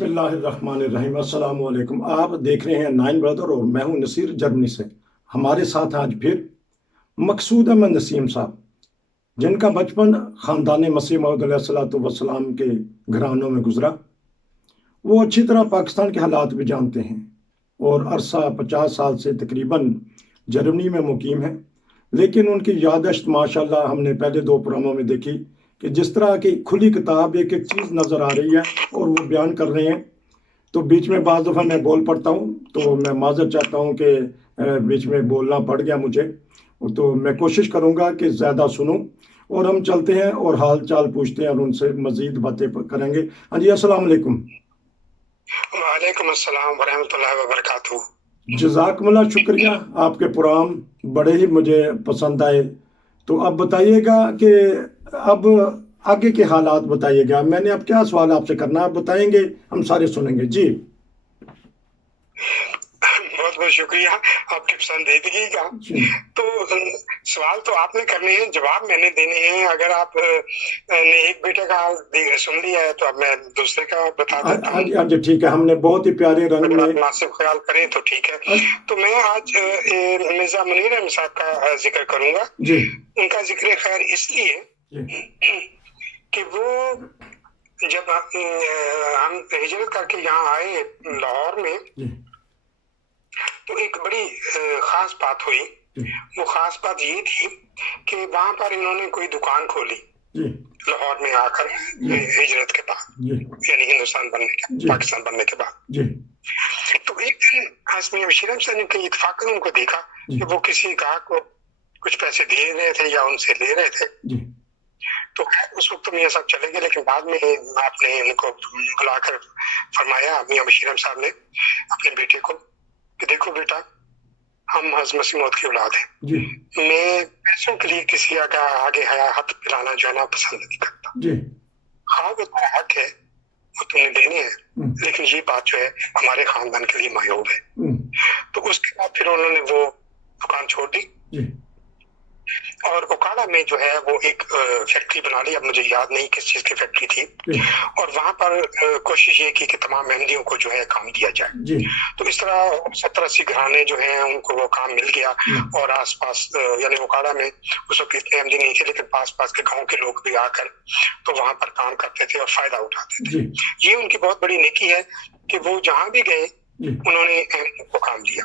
बिस्मिल्लाहिर्रहमानिर्रहीम। अस्सलाम वालेकुम। आप देख रहे हैं नाइन ब्रदर और मैं हूं नसीर जर्मनी से। हमारे साथ आज फिर मकसूद अहमद नसीम साहब, जिनका बचपन ख़ानदान मसीह मौऊद अलैहिस्सलातु वस्सलाम के घरानों में गुजरा। वो अच्छी तरह पाकिस्तान के हालात भी जानते हैं और अरसा 50 साल से तकरीबन जर्मनी में मुकीम है। लेकिन उनकी याददाश्त माशाल्लाह हमने पहले दो प्रोग्रामों में देखी कि जिस तरह की खुली किताब एक एक चीज़ नज़र आ रही है और वो बयान कर रहे हैं। तो बीच में बाज़ दफ़ा मैं बोल पड़ता हूँ, तो मैं माज़रत चाहता हूँ कि बीच में बोलना पड़ गया मुझे। तो मैं कोशिश करूँगा कि ज़्यादा सुनूं और हम चलते हैं और हाल चाल पूछते हैं और उनसे मज़ीद बातें करेंगे। हाँ जी, अस्सलाम वालेकुम। वालेकुम अस्सलाम वरहमतुल्लाहि वबरकातुहू। जज़ाकमुल्लाह, शुक्रिया। आपके प्रोग्राम बड़े ही मुझे पसंद आए। तो अब बताइएगा कि अब आगे के हालात बताइएगा। मैंने अब क्या सवाल आपसे करना, आप बताएंगे, हम सारे सुनेंगे जी। बहुत बहुत शुक्रिया आपकी पसंदीदगी का। जी तो सवाल तो आपने करने हैं, जवाब मैंने देने हैं। अगर आप ने एक बेटे का सुन लिया है तो अब मैं दूसरे का बता देता हूँ। हाँ जी, ठीक है। हमने बहुत ही प्यारे रंग अगर आप में मुनासिब ख्याल करें तो ठीक है। तो मैं आज मिर्जा मुनीर अहमद साहब का जिक्र करूंगा। जी उनका जिक्र खैर इसलिए जी कि वो जब हम हिजरत करके यहाँ आए लाहौर में, जी तो एक बड़ी खास बात हुई। वो खास बात ये थी कि वहां पर इन्होंने कोई दुकान खोली जी लाहौर में आकर हिजरत के बाद, जी यानी हिंदुस्तान बनने के, पाकिस्तान बनने के बाद। जी तो एक दिन हसमी बशीर अहमद ने कई इत्तेफाकन उनको देखा कि वो किसी ग्राहक को कुछ पैसे दे रहे थे या उनसे ले रहे थे। तो उस वक्त तो मियाँ साहब चले गए, लेकिन बाद में आपने उनको बुलाकर फरमाया, मियाँ बशीर अहमद साहब ने अपने बेटे को, कि देखो बेटा, हम हज़रत मसीह मौद की औलाद हैं। मैं पैसों के लिए किसी का आगे हाथ पिलाना जो है ना पसंद नहीं करता। हाँ, वो तुम्हारा हक है, वो तुमने देने हैं, लेकिन ये बात जो है हमारे खानदान के लिए मायूब है। तो उसके बाद फिर उन्होंने वो दुकान छोड़ दी और ओकाड़ा में जो है वो एक फैक्ट्री बना ली। अब मुझे याद नहीं किस चीज की फैक्ट्री थी। और वहां पर कोशिश ये की कि तमाम अहमदियों को जो है काम दिया जाए। तो इस तरह 70-80 घराने जो हैं उनको वो काम मिल गया। और आसपास यानी ओकाड़ा में उस वक्त इतने अहमदी नहीं थे, लेकिन पास पास के गाँव के लोग भी आकर तो वहां पर काम करते थे और फायदा उठाते थे। ये उनकी बहुत बड़ी नेकी है कि वो जहां भी गए उन्होंने अहमदियों को काम दिया।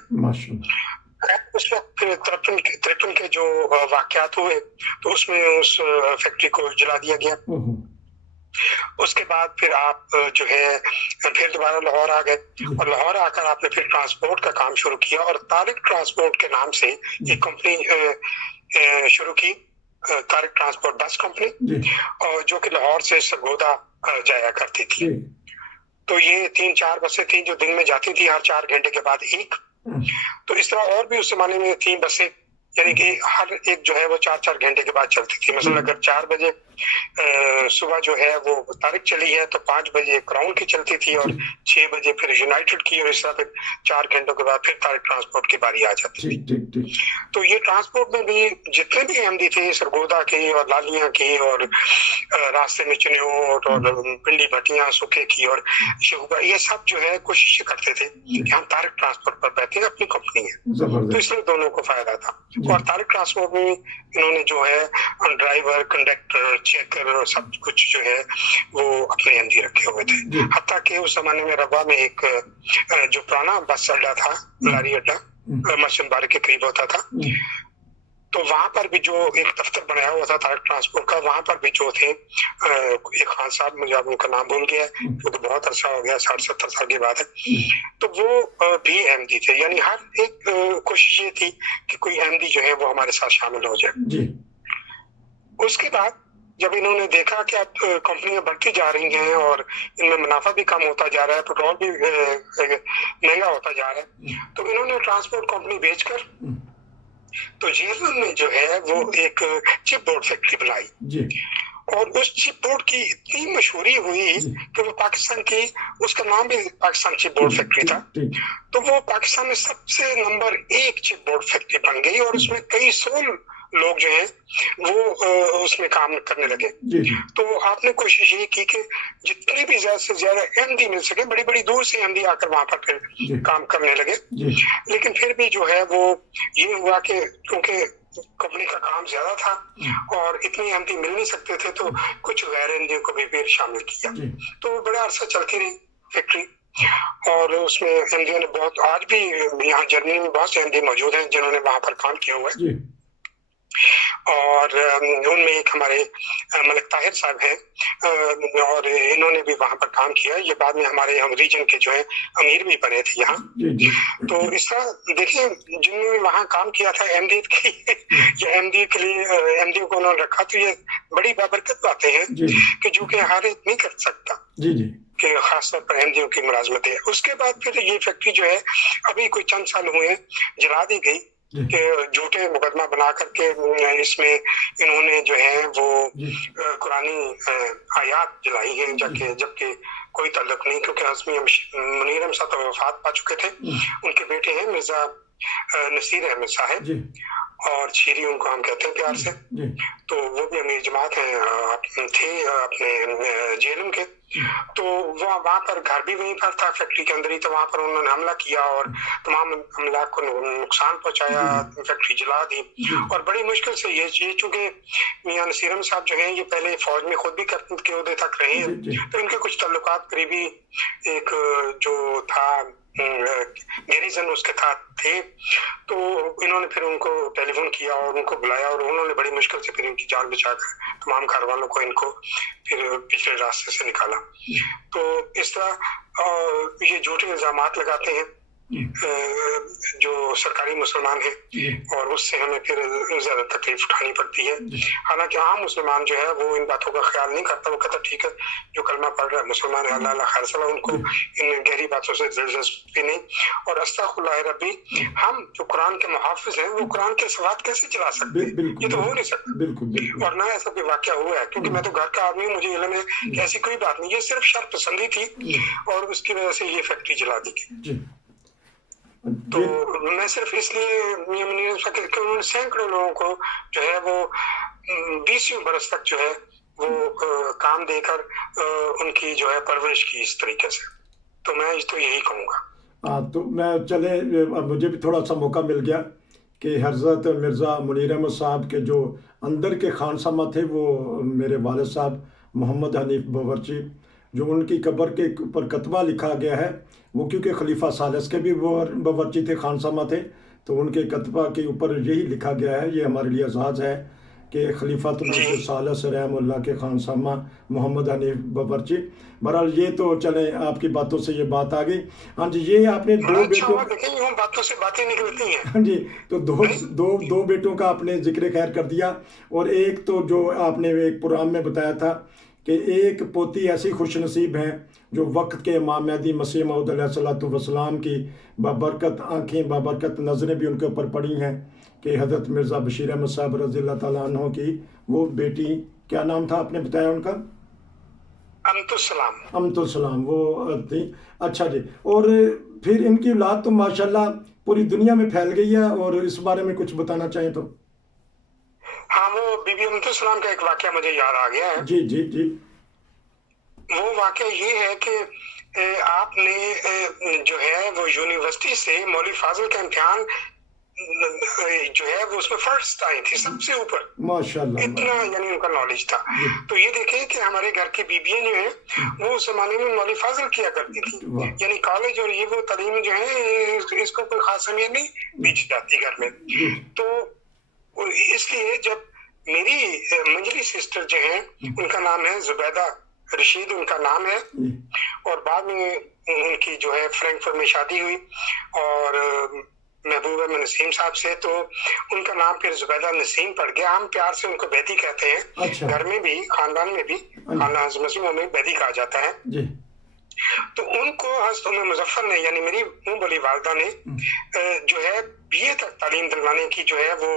उस वक्त फिर 53 के जो वाकयात हुए तो उसमें उस फैक्ट्री को जला दिया गया। उसके बाद फिर आप जो है फिर दोबारा लाहौर आ गए और लाहौर आकर आपने फिर ट्रांसपोर्ट का काम शुरू किया और तारिक ट्रांसपोर्ट के नाम से एक कंपनी शुरू की, तारिक ट्रांसपोर्ट बस कंपनी, और जो कि लाहौर से सरगोदा जाया करती थी। तो ये 3-4 बसें थी जो दिन में जाती थी, हर 4 घंटे के बाद एक। तो इस तरह और भी उस जमाने में 3 बसें, यानी कि हर एक जो है वो 4-4 घंटे के बाद चलती थी। मतलब अगर 4 बजे सुबह जो है वो तारिक चली है तो 5 बजे क्राउन की चलती थी और 6 बजे फिर यूनाइटेड की, और इस तरह फिर 4 घंटों के बाद फिर तारिक ट्रांसपोर्ट की बारी आ जाती थी। तो ये ट्रांसपोर्ट में भी जितने भी अहमदी थे, सरगोदा की और लालियां की और रास्ते में चिन्होट और पिंडी भटियां सुखे की और शहूबा, ये सब जो है कोशिश करते थे कि हम तारिक ट्रांसपोर्ट पर बैठे हैं, अपनी कंपनी है। तो इसलिए दोनों को फायदा था। और तारिक ट्रांसपोर्ट में इन्होंने जो है ड्राइवर, कंडक्टर, चेकर और सब कुछ जो है वो अपने अहमदी रखे हुए थे। हत्ता कि उस जमाने में रबा में एक जो पुराना बस अड्डा था, लारी अड्डा, मस्जिद मुबारक के करीब होता था, तो वहां पर भी जो एक दफ्तर बनाया हुआ था तारिक ट्रांसपोर्ट का, वहां पर भी जो थे एक खान साहब, मुझे अब उनका नाम भूल गया क्योंकि बहुत अरसा हो गया, 60-70 साल की बात है। तो वो भी अहमदी थे। यानी हर एक कोशिश ये थी कि कोई अहमदी जो है वो हमारे साथ शामिल हो जाए। उसके बाद जब इन्होंने देखा कि अब कंपनियां बढ़ती जा रही हैं और इनमें मुनाफा भी कम होता जा रहा है, पेट्रोल भी महंगा होता जा रहा है, तो इन्होंने ट्रांसपोर्ट कंपनी बेचकर तो जेलवन में जो है वो एक चिप बोर्ड फैक्ट्री बनाई। और उस चिप बोर्ड की इतनी मशहूरी हुई कि वो पाकिस्तान की, उसका नाम भी पाकिस्तान चिप बोर्ड फैक्ट्री था। तो वो पाकिस्तान में सबसे नंबर 1 चिप बोर्ड फैक्ट्री बन गई और उसमें कई 100 लोग जो हैं वो उसमें काम करने लगे। तो आपने कोशिश ये की कि जितने भी ज्यादा से ज्यादा अहमदी मिल सके, बड़ी बड़ी दूर से अहमदी आकर वहां पर फिर काम करने लगे। लेकिन फिर भी जो है वो ये हुआ कि क्योंकि कंपनी का काम ज्यादा था और इतनी अहमदी मिल नहीं सकते थे, तो कुछ गैर अहमदियों को भी फिर शामिल किया। तो बड़ा अरसा चलती रही फैक्ट्री, और उसमें अहमदियों ने बहुत, आज भी यहाँ जर्मनी में बहुत से अहमदी मौजूद हैं जिन्होंने वहां पर काम किया हुआ है। और उनमें एक हमारे मलिक ताहिर साहब हैं, और इन्होंने भी वहां पर काम किया। ये बाद में हमारे हम रीजन के जो है अमीर भी बने थे यहाँ। तो इस तरह देखिए, जिन्होंने वहां काम किया था अहमदी के लिए, अहमदी के लिए अहमदियों को उन्होंने रखा, तो ये बड़ी बाबरकत बातें हैं कि जो कि हर एक नहीं कर सकता, कि खासतौर पर अहमदियों की मुलाजमत है। उसके बाद फिर ये फैक्ट्री जो है अभी कोई चंद साल हुए हैं जला दी गई, कि झूठे मुकदमा बना करके इसमें इन्होंने जो है वो कुरानी आयात जलाई है, जबकि कोई ताल्लुक नहीं, क्योंकि हज़मी मुनीर अहमद साहब तो वफात पा चुके थे। उनके बेटे हैं मिर्जा नसीर अहमद साहब, और शीरी उनको हम कहते हैं प्यार से। तो वो भी अमीर जमात हैं, थे अपने जेलम के। तो वहाँ पर घर भी वहीं पर था, फैक्ट्री के अंदर ही। तो वहाँ पर उन्होंने हमला किया और तमाम अमलाक को नुकसान पहुंचाया, फैक्ट्री जला दी। और बड़ी मुश्किल से ये चूंकि मियां नसीर अहमद साहब जो हैं ये पहले फौज में खुद भी के ओहदे तक रहे हैं, तो इनके कुछ ताल्लुकात करीबी एक जो था गैरिजन उसके साथ थे। तो इन्होंने फिर उनको टेलीफोन किया और उनको बुलाया, और उन्होंने बड़ी मुश्किल से फिर इनकी जान बचाकर तमाम घर वालों को इनको फिर पिछले रास्ते से निकाला। तो इस तरह ये झूठे इल्जामात लगाते हैं जो सरकारी मुसलमान हैं, और उससे हमें फिर ज्यादा तकलीफ उठानी पड़ती है। हालांकि आम मुसलमान जो है वो इन बातों का ख्याल नहीं करता, वो कहता ठीक है जो कलमा पढ़ रहा है मुसलमान है, अल्लाह खैर सला, उनको इन गहरी बातों से दिलचस्पी नहीं। और अस्तगफुरुल्लाह रब्बी, हम जो कुरान के मुहाफिज हैं वो कुरान के सवात कैसे चला सकते हैं? ये तो हो नहीं सकता। और ना ऐसा कोई वाकया हुआ है, क्योंकि मैं तो घर का आदमी, मुझे इल्म है कि ऐसी कोई बात नहीं, ये सिर्फ शर्त पसंदी थी और उसकी वजह से ये फैक्ट्री जला दी गई। तो मैं सिर्फ इसलिए उन्होंने सैकड़ों लोगों को जो है वो 20 बरस तक जो है वो काम देकर उनकी जो है परवरिश की इस तरीके से। तो मैं तो यही कहूँगा। तो मैं चले, मुझे भी थोड़ा सा मौका मिल गया कि हज़रत मिर्ज़ा मुनीर अहमद साहब के जो अंदर के खानसामा थे वो मेरे वालिद साहब मोहम्मद हनीफ बावर्ची, जो उनकी कब्र के ऊपर कतबा लिखा गया है, वो क्योंकि खलीफा सालिस के भी बावर्ची थे, खानसामा थे, तो उनके कतबा के ऊपर यही लिखा गया है। ये हमारे लिए एजाज़ है कि खलीफातुल सालिस रहमतुल्लाह के खानसामा मोहम्मद हनीफ बावर्ची। बहरहाल ये तो चले, आपकी बातों से ये बात आ गई। हाँ जी, ये आपने दो बेटों, बातों से बातें निकलती हैं। हाँ जी, तो दो बेटों का आपने जिक्र खैर कर दिया, और एक तो जो आपने एक प्रोग्राम में बताया था कि एक पोती ऐसी खुशनसीब हैं जो वक्त के इमाम महदी मसीह मऊद अलैहिस्सलातु वस्सलाम की बाबरकत आँखें, बाबरकत नज़रें भी उनके ऊपर पड़ी हैं, कि हज़रत मिर्ज़ा बशीर अहमद साहब रज़ियल्लाहु ताला अन्हु की वो बेटी, क्या नाम था आपने बताया उनका? अमतुस्सलाम वो थी। अच्छा जी, और फिर इनकी औलाद तो माशाल्लाह पूरी दुनिया में फैल गई है, और इस बारे में कुछ बताना चाहें तो? हाँ, वो बीबी अमतुस्सलाम का एक वाकया मुझे याद आ गया है। जी जी जी। वो वाकया ये है कि आपने जो है वो यूनिवर्सिटी से मौलवी फाजिल का इम्तिहान जो है वो उसमें फर्स्ट आई थी, सबसे ऊपर, माशाल्लाह, इतना यानी उनका नॉलेज था। तो ये देखें कि हमारे घर की बीबियां जो है वो उस जमाने में मौलवी फाजिल किया करती थी, यानी कॉलेज और ये वो तालीम जो है इसको कोई खास अहमियत नहीं दी जाती घर में। तो इसलिए जब मेरी मंजली सिस्टर जो है उनका नाम है जुबैदा रशीद, उनका नाम है, और बाद में उनकी जो है फ्रैंकफर्ट में शादी हुई और महबूबा नसीम साहब से, तो उनका नाम फिर जुबैदा नसीम पड़ गया। हम प्यार से उनको बैदी कहते हैं। अच्छा। घर में भी, खानदान में भी, खानदान मुस्लिमों में बैदी कहा जाता है जी। तो उनको हज़रत मुजफ्फर ने, यानी मेरी मुँह बोली वालदा ने जो है बीए तक तालीम दिलवाने की जो है वो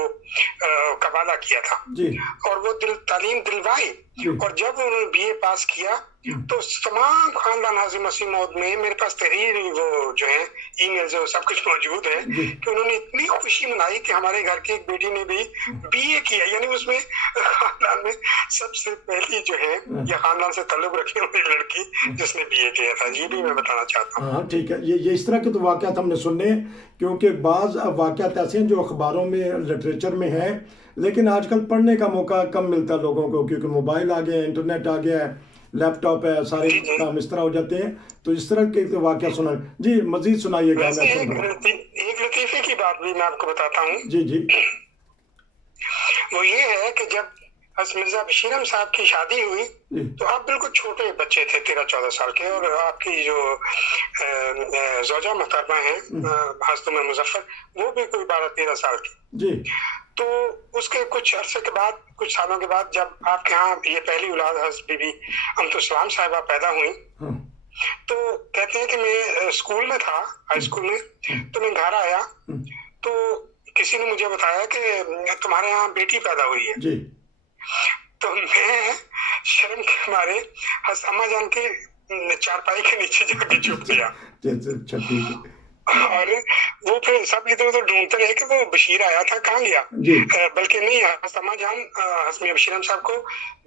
का वादा किया था जी। और वो तालीम दिलवाई, और जब उन्होंने बीए पास किया तो तमाम खानदान हाजी मसीह मौद में मेरे पास तहरीर वो जो है ईमेल जो सब कुछ मौजूद है कि उन्होंने इतनी खुशी मनाई कि हमारे घर की एक बेटी ने भी बीए किया, यानी उसमें खानदान में सबसे पहली जो है या खानदान से ताल्लुक रखने वाली लड़की जिसने बीए किया था। ये भी मैं बताना चाहता हूँ। हाँ ठीक है, ये इस तरह के तो वाक़यात हमने सुने, क्योंकि बाज़ वाक़यात ऐसे हैं जो अखबारों में लिटरेचर में है, लेकिन आजकल पढ़ने का मौका कम मिलता है लोगों को, क्योंकि मोबाइल आ गया है, इंटरनेट आ गया है, लैपटॉप है, सारे काम इस तरह हो जाते हैं। तो इस तरह के तो वाक़या सुना जी, मजीद सुनाइएगा। एक लतीफ़े की बात भी मैं आपको बताता हूँ। जी जी। वो ये है कि जब मिर्जा बशीर अहमद साहब की शादी हुई तो आप बिल्कुल छोटे बच्चे थे, 13-14 साल के, और आपकी जो ज़ौजा मोहतरमा है हज़रत मुज़फ़्फ़र, वो भी कोई 12-13 साल की जी। तो उसके कुछ अरसे के बाद, कुछ सालों के बाद, जब आपके यहाँ ये पहली औलाद हज़रत बीबी अमतुस्सलाम साहिबा पैदा हुई, तो कहते हैं कि मैं स्कूल में था, हाई स्कूल में, तो मैं घर आया तो किसी ने मुझे बताया कि तुम्हारे यहाँ बेटी पैदा हुई है जी। तो मैं शर्म के मारे अम्मा जान के चारपाई के नीचे जाके छुप गया। और वो फिर सब इधर उधर ढूंढते रहे कि वो बशीर आया था, कहाँ गया, बल्कि नहीं, अम्मा जान हज़रत बशीर अहमद साहब को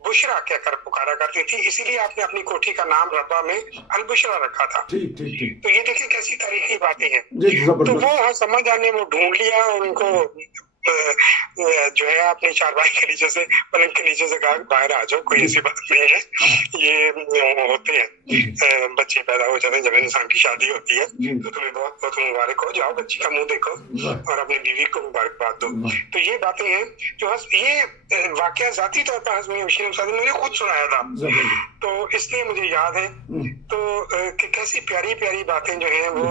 बुशरा कहकर पुकारा करती थी, इसीलिए आपने अपनी कोठी का नाम रब्बा में अल बुशरा रखा था। ठीक। तो ये देखिए कैसी तारीखी बातें हैं। तो वो अम्मा जान ने वो ढूंढ लिया और उनको जो है अपनी चारपाई के नीचे से, पलंग के नीचे से कहा बाहर आ जाओ, कोई ऐसी बात नहीं है, ये होते हैं, बच्चे पैदा हो जाते हैं जब इंसान की शादी होती है, तो तुम्हें बहुत बहुत मुबारक हो, जाओ बच्ची का मुंह देखो और अपनी बीवी को मुबारकबाद दो। तो ये बातें हैं जो ये वाकया जाती तौर पर हज़रत बशीर अहमद साहब ने मुझे खुद सुनाया था, तो इसलिए मुझे याद है। तो कि कैसी प्यारी प्यारी बातें जो हैं वो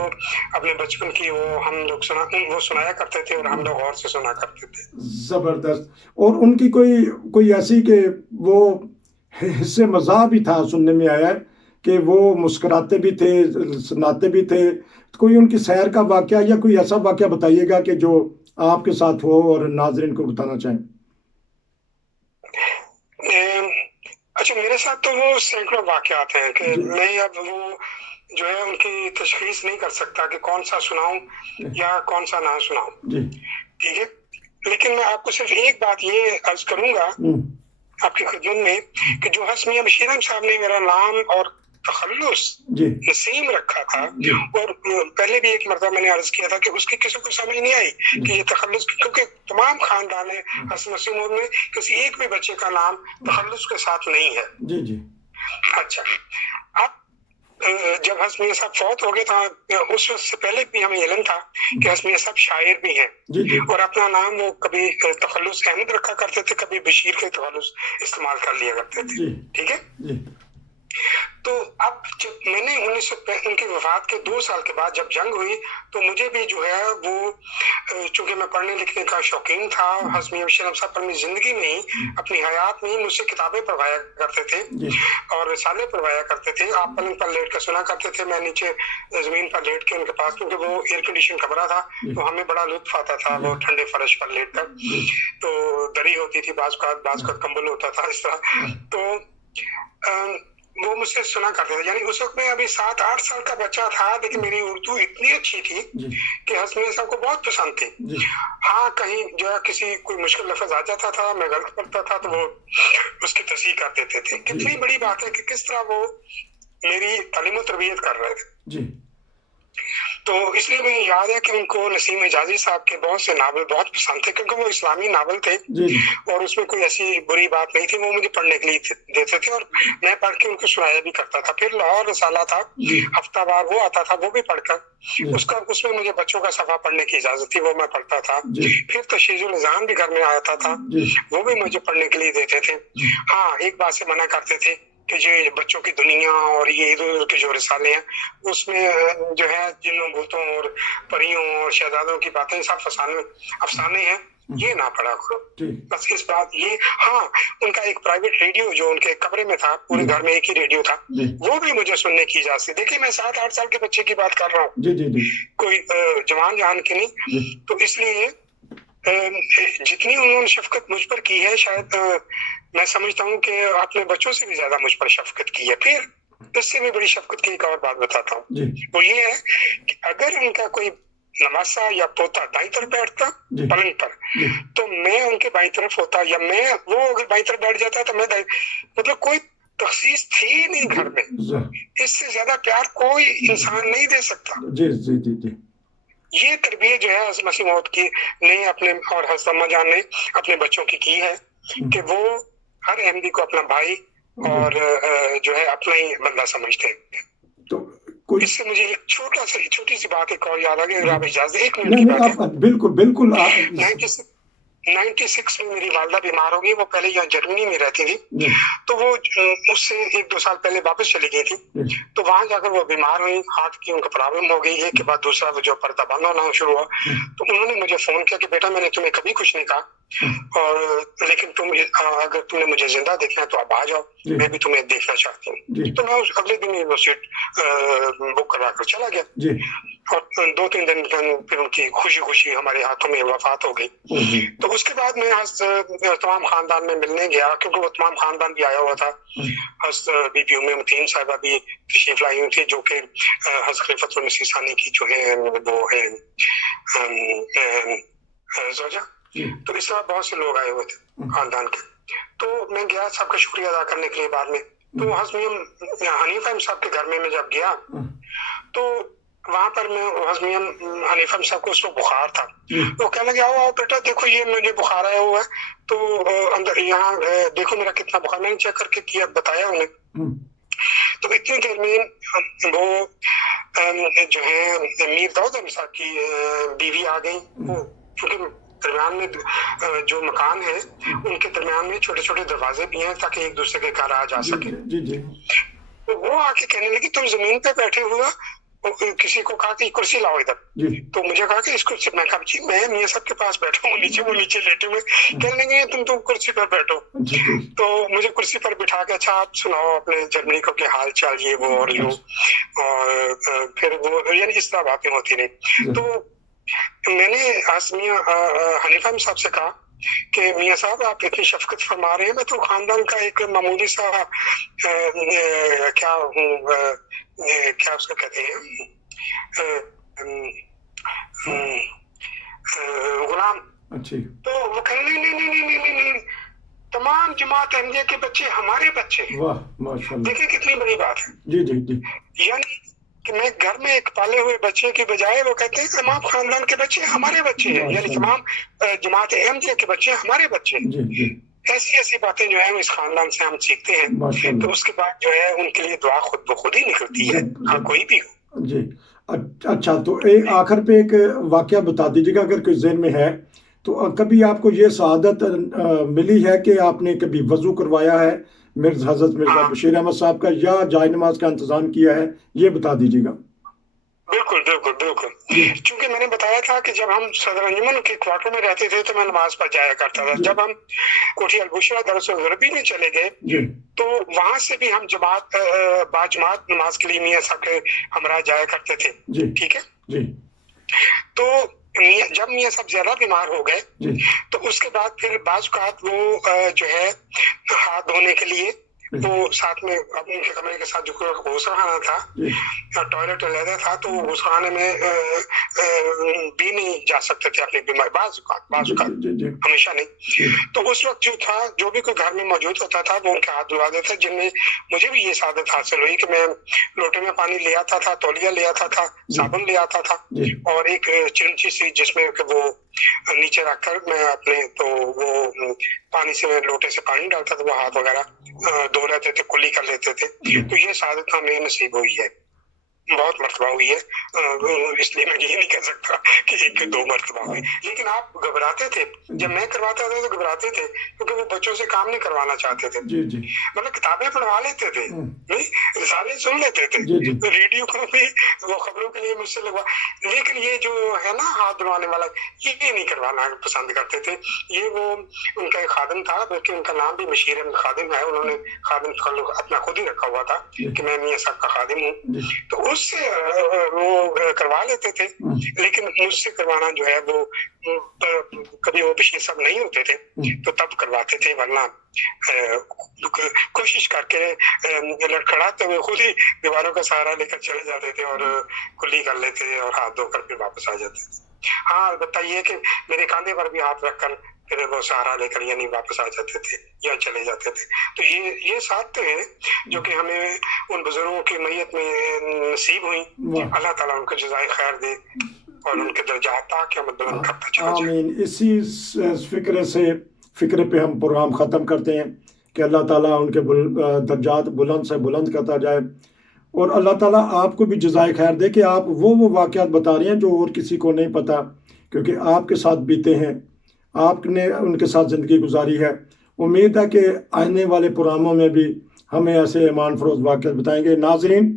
अपने बचपन की वो हम लोग सुनाया करते थे और हम लोग गौर से सुना करते थे। जबरदस्त। और उनकी कोई ऐसी कि वो हिस्से मज़ाह भी था, सुनने में आया है कि वो मुस्कुराते भी थे, सुनाते भी थे। तो कोई उनकी सैर का वाकया या कोई ऐसा वाकया बताइएगा कि जो आपके साथ हो और नाज़रीन को बताना चाहें। अच्छा, मेरे साथ तो वो सैकड़ों वाकयात हैं कि मैं अब वो जो है उनकी तशखीस नहीं कर सकता कि कौन सा सुनाऊं या कौन सा ना सुनाऊं। ठीक है, लेकिन मैं आपको सिर्फ एक बात ये अर्ज करूंगा आपकी खिदमत में कि जो हज़रत बशीर अहमद साहब ने मेरा नाम और तखल्लुस नसीम रखा था, और पहले भी एक मरतबा मैंने अर्ज किया था कि उसकी किसी को समझ नहीं आई कि ये तखल्लुस, क्योंकि तमाम खानदान है हज़रत मसीह मौद में किसी एक भी बच्चे का नाम तखल्लुस के साथ नहीं है। जी। अच्छा, अब जब हज़रत साहब फौत हो गए था, उस वक्त से पहले भी हमें इल्म था कि हज़रत साहब शायर भी हैं और अपना नाम वो कभी तखल्लुस अहमद रखा करते थे, कभी बशीर के तखल्लुस इस्तेमाल कर लिया करते थे। ठीक है, तो अब जब मैंने उनकी वफात के 2 साल के बाद जब जंग हुई तो मुझे भी जो है वो, चूंकि मैं पढ़ने लिखने का शौकीन था, हज़रत बशीर अहमद साहब अपनी जिंदगी में ही, अपनी हयात में ही मुझसे किताबें पढ़वाया करते थे और रिसाले पढ़वाया करते थे। आप पलंग पर लेट कर सुना करते थे, मैं नीचे जमीन पर लेट के उनके पास, क्योंकि वो एयर कंडीशन कमरा था तो हमें बड़ा लुत्फ आता था वो ठंडे फर्श पर लेट कर। तो दरी होती थी, बाज़ का कंबल होता था, इस तरह। तो वो मुझसे सुना करते थे, यानी उस वक्त मैं अभी 7-8 साल का बच्चा था, लेकिन मेरी उर्दू इतनी अच्छी थी कि हज़रत साहब को बहुत पसंद थी। हाँ, कहीं जो किसी कोई मुश्किल लफ्ज आ जाता था, मैं गलत पढ़ता था, तो वो उसकी तस्हीह कर देते थे। कितनी बड़ी बात है कि किस तरह वो मेरी तालीम और तरबियत कर रहे थे। तो इसलिए मुझे याद है कि उनको नसीम हिजाजी साहब के बहुत से नावल बहुत पसंद थे, क्योंकि वो इस्लामी नावल थे और उसमें कोई ऐसी बुरी बात नहीं थी। वो मुझे पढ़ने के लिए देते थे और मैं पढ़ के उनको सुनाया भी करता था। फिर लाहौर रसाला था, हफ्तावार वो आता था, वो भी पढ़कर उसमें मुझे बच्चों का सफा पढ़ने की इजाजत थी, वो मैं पढ़ता था। फिर तशहीजुल निज़ाम भी घर में आता था, वो भी मुझे पढ़ने के लिए देते थे। हाँ, एक बात से मना करते थे कि ये बच्चों की दुनिया और ये इधर उधर के जो रिसाले हैं उसमें जो है जिन्हों भूतों और परियों और शहजादों की बातें सब अफसाने हैं, ये ना पढ़ा करो। बस इस बात ये। हाँ, उनका एक प्राइवेट रेडियो जो उनके कमरे में था, पूरे घर में एक ही रेडियो था, वो भी मुझे सुनने की इजाजत थी। देखिए, मैं 7-8 साल के बच्चे की बात कर रहा हूँ, कोई जवान जहान की नहीं। तो इसलिए जितनी उन्होंने शफकत मुझ पर की है, शायद मैं समझता हूँ कि अपने बच्चों से भी ज्यादा मुझ पर शफकत की है। फिर इससे भी बड़ी शफकत की एक और बात बताता हूँ, वो ये है कि अगर उनका कोई नवासा या पोता दाई तरफ बैठता पलंग पर, तो मैं उनके बाई तरफ होता, या मैं वो अगर बाई तरफ बैठ जाता तो मैं मतलब कोई तखसीस थी नहीं घर में। इससे ज्यादा प्यार कोई इंसान नहीं दे सकता। जी जी जी जी। ये तरबियत जो है हज़रत मसीह मौद की ने अपने और हज़रत अम्मा जान ने अपने बच्चों की है कि वो हर अहमदी को अपना भाई और जो है अपना ही बंदा समझते हैं। तो इससे मुझे एक छोटी सी बात एक और याद आ गई, अगर आप इजाजत, 1 मिनट की बात है। बिल्कुल बिल्कुल। 96 में मेरी वालदा बीमार हो गई। वो पहले यहाँ जर्मनी में रहती थी, तो वो उससे 1-2 साल पहले वापस चली गई थी। तो वहां जाकर वो बीमार हुई, हार्ट की उनका प्रॉब्लम हो गई, एक के बाद दूसरा जो पर्दा बंद होना शुरू हुआ। तो उन्होंने मुझे फोन किया कि बेटा मैंने तुम्हें कभी कुछ नहीं कहा, और लेकिन तुम अगर तुमने मुझे जिंदा देखना है तो आप आ जाओ, मैं भी तुम्हें देखना चाहती हूँ। तो मैं उस अगले दिन यूनिवर्सिटी बुक करवा कर चला गया, और 2-3 दिन फिर उनकी खुशी खुशी हमारे हाथों में वफात हो गई। तो उसके बाद मैं तमाम खानदान में मिलने गया, क्योंकि वो तमाम खानदान भी आया हुआ था। बीबी उम्मे मतीन साहिबा भी तशरीफ लाई हुई थी, जो कि हज़रत खलीफतुल मसीह सानी की जो है वो है ज़ौजा। तो इस तरह बहुत से लोग आए हुए थे खानदान के। तो मैं गया सबका शुक्रिया अदा करने के लिए बाद में। तो हज़रत हनीफा साहब के घर में मैं जब गया, तो वहां पर मैं हज़रत हनीफा साहब को, उसको बुखार था। वो कहने लगे आओ बेटा देखो ये मुझे बुखार आया हुआ है, तो अंदर यहाँ देखो मेरा कितना बुखार। मैंने चेक करके किया, बताया उन्हें। तो इतनी देर में वो जो है मीर दाऊद साहब की बीवी आ गई। वो क्योंकि दरमियान में जो मकान है उनके दरमियान में छोटे छोटे दरवाजे भी हैं ताकि एक दूसरे के घर आ जा सके। तो वो आके कहने लगी तुम जमीन पे बैठे हुए हो, किसी को कहा कि कुर्सी लाओ इधर। तो मुझे कहा कि इसको, मैं कहा जी मैं मियां साहब के पास बैठा हूँ नीचे, वो नीचे लेटे हुए। कहने लगे तुम कुर्सी पर बैठो। तो मुझे कुर्सी पर बिठा के अच्छा आप सुनाओ अपने जर्मनी को क्या हाल चाल, ये वो और यूं, और फिर वो यानी इस तरह बातें होती रही। तो मैंने आज मियां हनीफा साहब से कहा कि मियां साहब आप इतनी शफकत फरमा रहे हैं, मैं तो खानदान का एक मामूली सा क्या उसको कहते हैं गुलाम। तो वो कहने नहीं, तमाम जमात अहमदिया के बच्चे हमारे बच्चे हैं। वाह माशाल्लाह, देखिए कितनी बड़ी बात है। जी जी जी। यानी कि मैं घर में एक पाले हुए बच्चे की बजाय वो कहते हैं तमाम खानदान के बच्चे हमारे बच्चे हैं, यानी तमाम जमात अहमदिया के बच्चे हमारे बच्चे हैं। जी जी। ऐसी बातें जो है इस खानदान से हम सीखते हैं, तो उसके बाद जो है उनके लिए दुआ खुद ब खुद ही निकलती है, हाँ कोई भी हो। जी अच्छा, तो एक आखिर पे एक वाकया बता दीजिएगा अगर कोई ज़हन में है तो। कभी आपको ये सआदत मिली है कि आपने कभी वजू करवाया है हज़रत मिर्ज़ा बशीर अहमद साहब का, या जाय नमाज का इंतज़ाम किया है, ये बता दीजिएगा। बिल्कुल बिल्कुल बिल्कुल। क्योंकि मैंने बताया था कि जब हम सदर अंजुमन के क्वार्टर में रहते थे तो मैं नमाज पर जाया करता था। जब हम कोठी अलबुशरा दरअसल गरबी में चले गए तो वहां से भी हम बाजमात नमाज के लिए मियां साहब के हमरा जाया करते थे। ठीक है जी। तो जब मियां साहब ज्यादा बीमार हो गए तो उसके बाद फिर बाज़ वो जो है हाथ धोने के लिए वो साथ में अपने कमरे के साथ जो गुस्साखाना था, टॉयलेट अलग था, तो वो गुस्साखाने में भी नहीं जा सकते थे अपनी बीमारी, बाज़ हमेशा नहीं। तो उस वक्त जो था, जो भी कोई घर में मौजूद होता था वो उनके हाथ धुला देता, जिनमें मुझे भी ये सादत हासिल हुई कि मैं लोटे में पानी ले आता था, तौलिया ले आता था, साबुन ले आता था, और एक चिमची सी जिसमें वो नीचे रखकर मैं अपने, तो वो पानी से लोटे से पानी डालता था, वो हाथ वगैरह धो लेते थे, कुल्ली कर लेते थे। तो ये सादत हमें नसीब हुई है, बहुत मरतबा हुई है, इसलिए मैं ये नहीं कह सकता कि 1-2 मरतबा हुई। लेकिन आप घबराते थे, जब मैं करवाता था तो घबराते थे, क्योंकि वो बच्चों से काम नहीं करवाना चाहते थे। मतलब किताबें पढ़वा लेते थे, रिसाले सुन लेते थे, रेडियो को भी वो खबरों के लिए मुझसे लगवा, लेकिन ये जो है ना हाथ धुलवाने वाला, ये नहीं करवाना पसंद करते थे। ये वो उनका एक खादिम था, बल्कि उनका नाम भी बशीर अहमद खादिम है, उन्होंने खादिम अपना खुद ही रखा हुआ था कि मैं मियां साहब का खादिम हूँ। तो उस मुझसे वो करवा लेते थे, लेकिन मुझसे करवाना जो है वो कभी वो विषय सब नहीं होते थे तो तब करवाते थे, वरना कोशिश करके लड़खड़ाते हुए खुद ही दीवारों का सहारा लेकर चले जाते थे और कुल्ली कर लेते थे और हाथ धोकर फिर वापस आ जाते थे। हाँ, अलबत्ता ये कि मेरे कंधे पर भी हाथ रखकर फिर वो सहारा लेकर यानी वापस आ जाते थे या चले जाते थे। तो ये साथ है जो कि हमें उन बुजुर्गों की मैयत में नसीब हुई। अल्लाह ताला उनको जज़ाए खैर दे और उनके दर्जात क़यामत बुलंद करता चला जाए। आमीन। इसी फिक्रे पे हम प्रोग्राम ख़त्म करते हैं कि अल्लाह ताला उनके दर्जात बुलंद से बुलंद करता जाए और अल्लाह ताला आपको भी जज़ाए खैर दे कि आप वो वाक़यात बता रहे हैं जो और किसी को नहीं पता, क्योंकि आपके साथ बीते हैं, आपने उनके साथ ज़िंदगी गुजारी है। उम्मीद है कि आने वाले प्रोग्रामों में भी हमें ऐसे ईमान फरोज़ वाक़यात बताएंगे। नाज़रीन,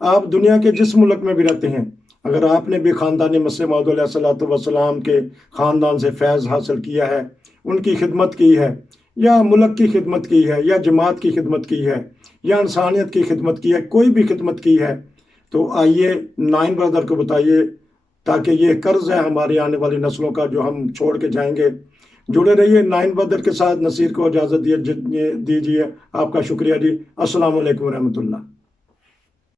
आप दुनिया के जिस मुल्क में भी रहते हैं, अगर आपने भी ख़ानदान मसीह मौऊद अलैहिस्सलातु वस्सलाम के ख़ानदान से फैज़ हासिल किया है, उनकी खिदमत की है, या मुल्क की खिदमत की है, या जमात की खिदमत की है, या इंसानियत की खिदमत की है, कोई भी खिदमत की है, तो आइए नाइन ब्रदर को बताइए, ताकि ये कर्ज है हमारी आने वाली नस्लों का जो हम छोड़ के जाएंगे। जुड़े रहिए नाइन ब्रदर के साथ। नसीर को इजाज़त दीजिए। आपका शुक्रिया जी। अस्सलाम वालेकुम रहमतुल्लाह।